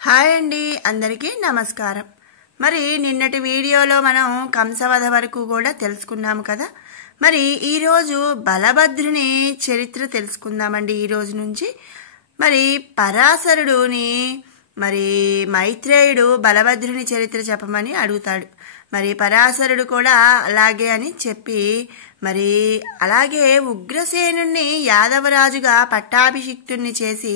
Hi అండి, అందరికీ నమస్కారం. మరి నిన్నటి వీడియోలో మనం కంసవధ వరకు కూడా తెలుసుకున్నాము కదా. మరి ఈరోజు బలభద్రుని చరిత్ర తెలుసుకుందామండి. ఈరోజు నుంచి మరి పరాశరుడుని మైత్రేయుడు బలభద్రుని చరిత్ర చెప్పమని అడుగుతాడు. మరి పరాశరుడు కూడా అలాగే అని చెప్పి అలాగే ఉగ్రసేనుణ్ణి యాదవరాజుగా పట్టాభిషిక్తుణ్ణి చేసి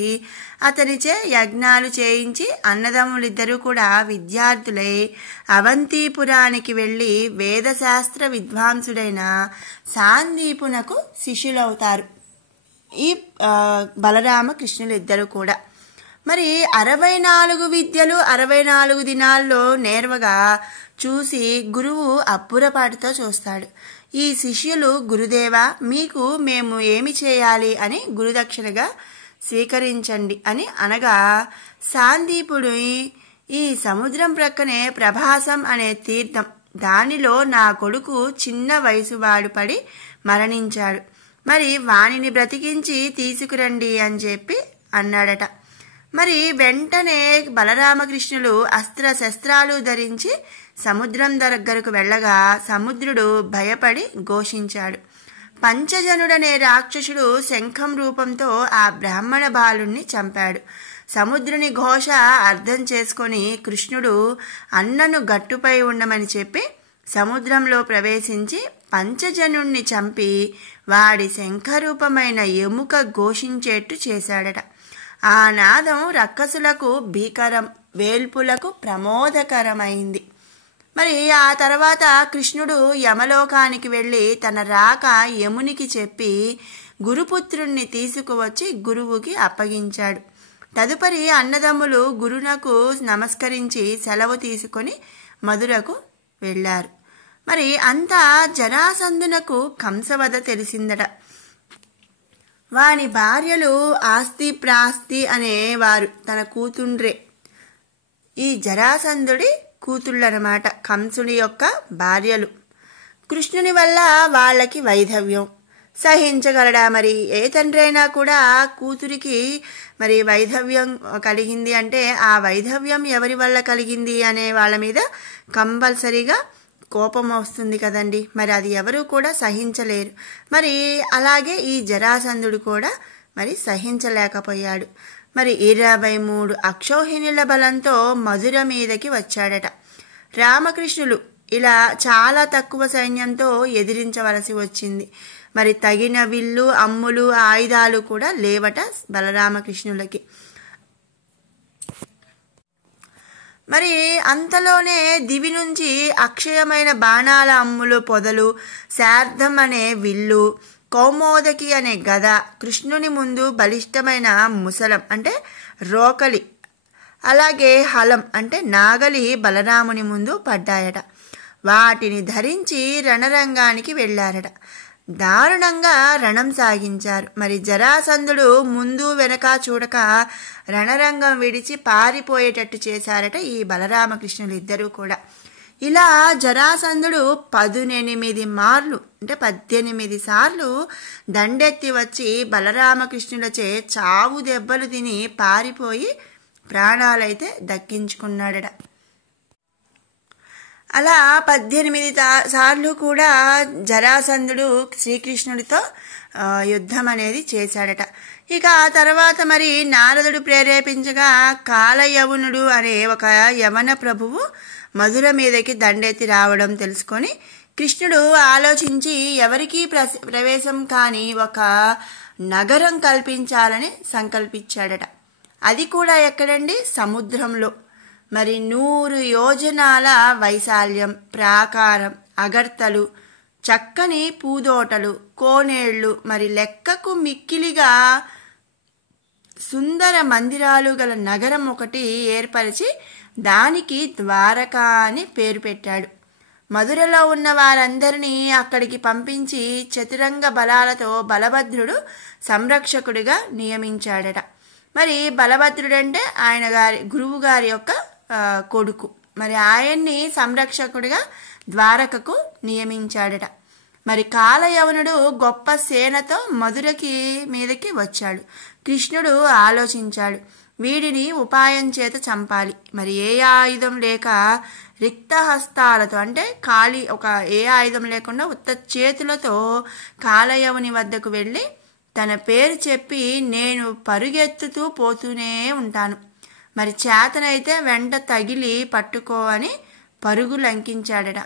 అతనిచే యజ్ఞాలు చేయించి అన్నదమ్ములిద్దరూ కూడా విద్యార్థులై అవంతిపురానికి వెళ్లి వేదశాస్త్ర విద్వాంసుడైన సాందీపునకు శిష్యులవుతారు. ఈ బలరామకృష్ణులు ఇద్దరు కూడా 64 విద్యలు 64 దినాల్లో నేర్వగా చూసి గురువు అప్పురపాటుతో చూస్తాడు. ఈ శిష్యులు గురుదేవా, మీకు మేము ఏమి చేయాలి అని గురుదక్షిణగా స్వీకరించండి అని అనగా, సాందీపుడు ఈ సముద్రం ప్రక్కనే ప్రభాసం అనే తీర్థం, దానిలో నా కొడుకు చిన్న వయసువాడు పడి మరణించాడు, వానిని బ్రతికించి తీసుకురండి అని చెప్పి అన్నాడట. వెంటనే బలరామకృష్ణులు అస్త్ర శస్త్రాలు ధరించి సముద్రం దగ్గరకు వెళ్ళగా సముద్రుడు భయపడి ఘోషించాడు. పంచజనుడనే రాక్షసుడు శంఖం రూపంతో ఆ బ్రాహ్మణ బాలుణ్ణి చంపాడు. సముద్రుని ఘోష అర్థం చేసుకొని కృష్ణుడు అన్నను గట్టుపై ఉండమని చెప్పి సముద్రంలో ప్రవేశించి పంచజనుణ్ణి చంపి వాడి శంఖరూపమైన ఎముక ఘోషించేట్టు చేశాడట. ఆ నాదం రక్కసులకు భీకరం, వేల్పులకు ప్రమోదకరమైంది. ఆ తర్వాత కృష్ణుడు యమలోకానికి వెళ్లి తన రాక యమునికి చెప్పి గురుపుత్రుణ్ణి తీసుకువచ్చి గురువుకి అప్పగించాడు. తదుపరి అన్నదమ్ములు గురునకు నమస్కరించి సెలవు తీసుకొని మధురకు వెళ్లారు. అంతా జరాసంధునకు కంసవధ తెలిసిందట. వాని భార్యలు ఆస్తి ప్రాస్తి అనేవారు తన కూతుండ్రే. ఈ జరాసంధుడి కూతుళ్ళనమాట కంసుడి యొక్క భార్యలు. కృష్ణుని వల్ల వాళ్ళకి వైధవ్యం సహించగలడా? ఏ తండ్రి అయినా కూడా కూతురికి వైధవ్యం కలిగింది అంటే ఆ వైధవ్యం ఎవరి వల్ల కలిగింది అనే వాళ్ళ మీద కంపల్సరీగా కోపం వస్తుంది కదండి. అది ఎవరు కూడా సహించలేరు. అలాగే ఈ జరాసంధుడు కూడా సహించలేకపోయాడు. 23 అక్షౌహిణుల బలంతో మధుర మీదకి వచ్చాడట. రామకృష్ణులు ఇలా చాలా తక్కువ సైన్యంతో ఎదిరించవలసి వచ్చింది. తగిన విల్లు, అమ్ములు, ఆయుధాలు కూడా లేవట బలరామకృష్ణులకి. అంతలోనే దివి నుంచి అక్షయమైన బాణాల అమ్ములు పొదలు, శార్ధం అనే విల్లు, కౌమోదకి అనే గద, కృష్ణుని ముందు బలిష్టమైన ముసలం అంటే రోకలి, అలాగే హలం అంటే నాగలి బలరాముని ముందు పడ్డాయట. వాటిని ధరించి రణరంగానికి వెళ్లారట. దారుణంగా రణం సాగించారు. జరాసంధుడు ముందు వెనక చూడక రణరంగం విడిచి పారిపోయేటట్టు చేశారట ఈ బలరామకృష్ణులు ఇద్దరూ కూడా. ఇలా జరాసంధుడు 18 సార్లు దండెత్తి వచ్చి బలరామకృష్ణులచే చావు దెబ్బలు తిని పారిపోయి ప్రాణాలైతే దక్కించుకున్నాడట. అలా 18 సార్లు కూడా జరాసంధుడు శ్రీకృష్ణుడితో యుద్ధం అనేది చేశాడట. ఇక ఆ తర్వాత నారదుడు ప్రేరేపించగా కాలయవనుడు అనే ఒక యవన ప్రభువు మధుర మీదకి దండెత్తి రావడం తెలుసుకొని కృష్ణుడు ఆలోచించి ఎవరికీ ప్రవేశం కాని ఒక నగరం కల్పించాలని సంకల్పించాడట. అది కూడా ఎక్కడండి? సముద్రంలో. 100 యోజనాల వైశాల్యం, ప్రాకారం, అగర్తలు, చక్కని పూదోటలు, కోనేళ్లు, లెక్కకు మిక్కిలిగా సుందర మందిరాలు గల నగరం ఒకటి ఏర్పరిచి దానికి ద్వారకా అని పేరు పెట్టాడు. మధురలో ఉన్న వారందరినీ అక్కడికి పంపించి చతురంగ బలాలతో బలభద్రుడు సంరక్షకుడిగా నియమించాడట. బలభద్రుడంటే ఆయన గురువు గారి యొక్క కొడుకు. ఆయన్ని సంరక్షకుడిగా ద్వారకకు నియమించాడట. కాలయవనుడు గొప్ప సేనతో మధురకి మీదకి వచ్చాడు. కృష్ణుడు ఆలోచించాడు, వీడిని ఉపాయం చేత చంపాలి. మరి ఏ ఆయుధం లేక రిక్తహస్తాలతో అంటే ఏ ఆయుధం లేకుండా ఉత్త చేతులతో కాలయవుని వద్దకు వెళ్ళి తన పేరు చెప్పి నేను పరుగెత్తుతూ పోతూనే ఉంటాను, మరి చేతనైతే వెంట తగిలి పట్టుకో అని పరుగు లంకించాడట.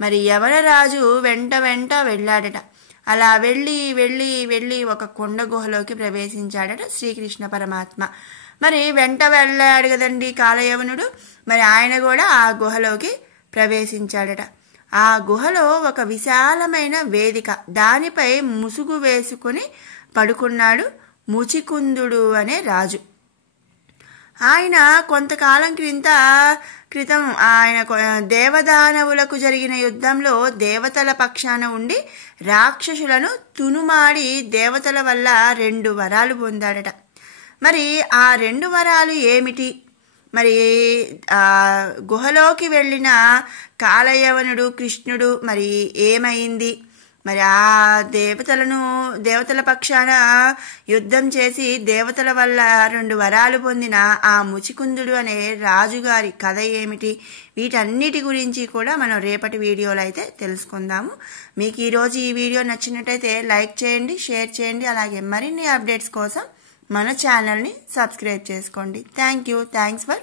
మరి యవనరాజు వెంట వెళ్ళాడట. అలా వెళ్ళి ఒక కొండ గుహలోకి ప్రవేశించాడట శ్రీకృష్ణ పరమాత్మ. మరి వెంట వెళ్ళాడు కదండి కాలయవనుడు, మరి ఆయన కూడా ఆ గుహలోకి ప్రవేశించాడట. ఆ గుహలో ఒక విశాలమైన వేదిక, దానిపై ముసుగు వేసుకుని పడుకున్నాడు ముచికుందుడు అనే రాజు. ఆయన కొంతకాలం క్రితం ఆయన దేవదానవులకు జరిగిన యుద్ధంలో దేవతల పక్షాన ఉండి రాక్షసులను తునుమాడి దేవతల వల్ల 2 వరాలు పొందాడట. మరి ఆ 2 వరాలు ఏమిటి? మరి ఆ గుహలోకి వెళ్ళిన కాలయవనుడు కృష్ణుడు మరి ఏమైంది? మరి ఆ దేవతల పక్షాన యుద్ధం చేసి దేవతల వల్ల 2 వరాలు పొందిన ఆ ముచికుందుడు అనే రాజుగారి కథ ఏమిటి? వీటన్నిటి గురించి కూడా మనం రేపటి వీడియోలో అయితే తెలుసుకుందాము. మీకు ఈరోజు ఈ వీడియో నచ్చినట్టయితే లైక్ చేయండి, షేర్ చేయండి. అలాగే మరిన్ని అప్డేట్స్ కోసం మన ఛానల్ని సబ్స్క్రైబ్ చేసుకోండి. Thanks for